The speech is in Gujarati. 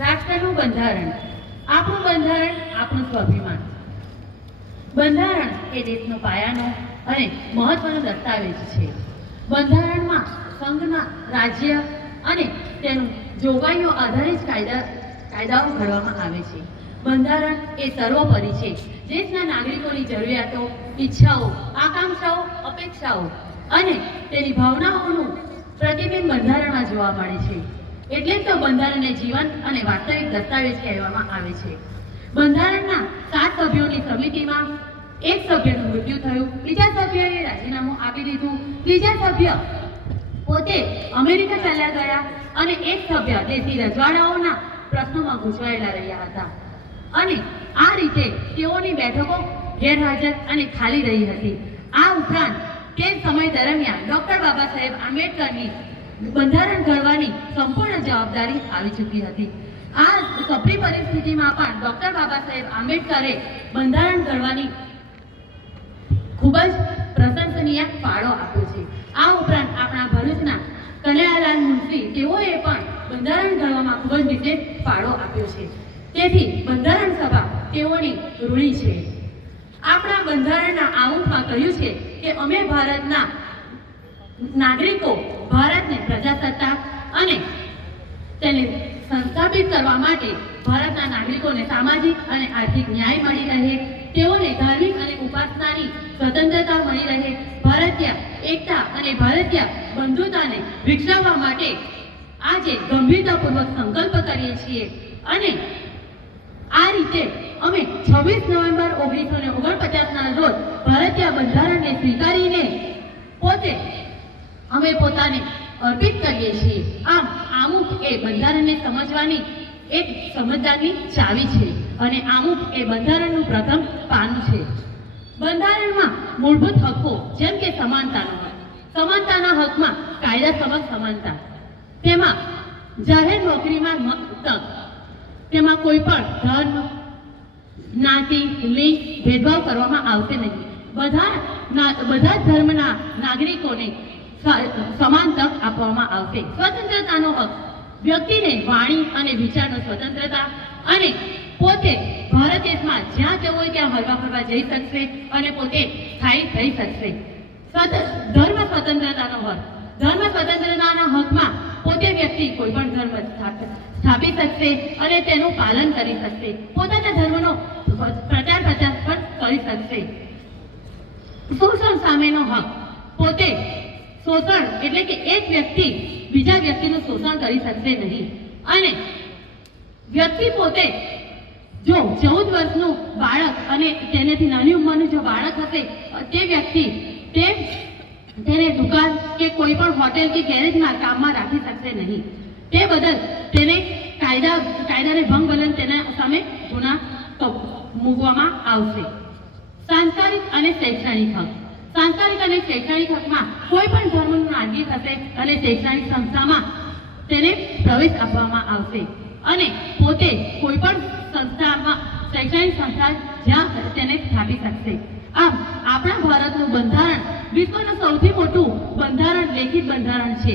રાષ્ટ્રનું બંધારણ. આપણું બંધારણ આપણું સ્વાભિમાન. બંધારણ એ દેશનો પાયાનો અને મહત્વનો દસ્તાવેજ છે. બંધારણમાં સંઘના રાજ્ય અને તેનું જોગવાઈઓ આધારિત કાયદા, કાયદાઓ ઘડવામાં આવે છે. બંધારણ એ સર્વોપરી છે. દેશના નાગરિકોની જરૂરિયાતો, ઈચ્છાઓ, આકાંક્ષાઓ, અપેક્ષાઓ અને તેની ભાવનાઓનું પ્રતિબિંબ બંધારણમાં જોવા મળે છે. એટલે જ તો બંધારણને જીવન અને વાસ્તવિક દસ્તાવેજ કહેવામાં આવે છે. બંધારણના સાત સભ્યોની સમિતિમાં એક સભ્યનું મૃત્યુ થયું. બીજા સભ્યએ રાજીનામું આપી દીધું. ત્રીજા સભ્ય પોતે અમેરિકા ચાલ્યા ગયા અને એક સભ્ય દેશી રજવાડાઓના પ્રશ્નોમાં ગૂંચવાયેલા રહ્યા હતા. અને આ રીતે તેઓની બેઠકો ગેરહાજર અને ખાલી રહી હતી. આ ઉપરાંત તે સમય દરમિયાન ડોક્ટર બાબા સાહેબ આંબેડકરની બંધારણ ઘડવાની સંપૂર્ણ જવાબદારી આવી ચૂકી હતી. આ કપરી પરિસ્થિતિમાં પણ ડોક્ટર બાબા સાહેબ આંબેડકરે બંધારણ ઘડવાની ખૂબ જ પ્રશંસનીય ફાળો આપ્યો છે. આ ઉપરાંત આપણા ભરૂચના કનૈયાલાલ મુનશી તેઓએ પણ બંધારણ ઘડવામાં ખૂબ જ વિશેષ ફાળો આપ્યો છે. તેથી બંધારણ સભા તેઓની ઋણી છે. આપણા બંધારણના આઉટમાં કહ્યું છે કે અમે ભારતના નાગરિકો ભારતને પ્રજાસત્તાક અને તેને સંસ્થાપિત કરવા માટે ભારતના નાગરિકોને સામાજિક અને આર્થિક ન્યાય મળી રહે, તેઓને ધાર્મિક અને ઉપાસનાની સ્વતંત્રતા મળી રહે, ભારતીય એકતા અને ભારતીય બંધુતાને વિકસાવવા માટે આજે ગંભીરતાપૂર્વક સંકલ્પ કરીએ છીએ. અને આ રીતે અમે છવ્વીસ નવેમ્બર ઓગણીસો ઓગણપચાસના રોજ ભારતીય બંધારણને સ્વીકારીને પોતે અમે પોતાને અર્પિત કરીએ છીએ. આમ આમુક એ બંધારણને સમજવાની, એક સમજદારની ચાવી છે અને આમુક એ બંધારણનું પ્રથમ પાનું છે. બંધારણમાં મૂળભૂત હકો જેમ કે સમાનતાનો હક. સમાનતાના હકમાં કાયદા સમક્ષ સમાનતા. તેમાં જાહેર નોકરીમાં તક. તેમાં કોઈ પણ ધર્મ જ્ઞાતિ, લિંગ ભેદભાવ કરવામાં આવશે નહીં. બધા બધા ધર્મના નાગરિકોને સમાન તક આપવામાં આવશે. સ્વતંત્રતાનો હક. વ્યક્તિને વાણી અને વિચારનો સ્વતંત્રતા અને પોતે ભારત દેશમાં જ્યાં જવું હોય ત્યાં હરવા ફરવા જઈ શકશે અને પોતે સ્થાયી થઈ શકશે. ધર્મ સ્વતંત્રતાનો હક. ધર્મ સ્વતંત્રતાના હકમાં પોતે વ્યક્તિ કોઈ પણ ધર્મ સ્થાપ- શકશે અને તેનું પાલન કરી શકશે. પોતાના ધર્મનો પ્રચાર પ્રચાર પણ કરી શકશે. શોષણ સામેનો હક. શોષણ એટલે કે એક વ્યક્તિ બીજા વ્યક્તિનું શોષણ કરી શકશે નહીં. અને વ્યક્તિ પોતે જો ચૌદ વર્ષનું બાળક અને તેનાથી નાની ઉંમરનું જો બાળક હશે, તે વ્યક્તિ તે તેને દુકાન કે કોઈ પણ હોટેલ કે ગેરેજમાં કામમાં રાખી શકશે નહીં. તે બદલ તેને કાયદા, કાયદાને ભંગ બદલ તેના સામે ગુના મૂકવામાં આવશે. સાંસ્કારિક અને શૈક્ષણિક હક. સાંસ્કારિક અને શૈક્ષણિક હકમાં કોઈ પણ ધર્મનું નાગરિક હશે અને શૈક્ષણિક સંસ્થામાં તેને પ્રવેશ આપવામાં આવશે. અને પોતે કોઈ પણ સંસ્થામાં શૈક્ષણિક સંસ્થા જ્યાં તેને સ્થાપી શકશે. આમ, આપણા ભારતનું બંધારણ વિશ્વનું સૌથી મોટું બંધારણ લેખિત બંધારણ છે.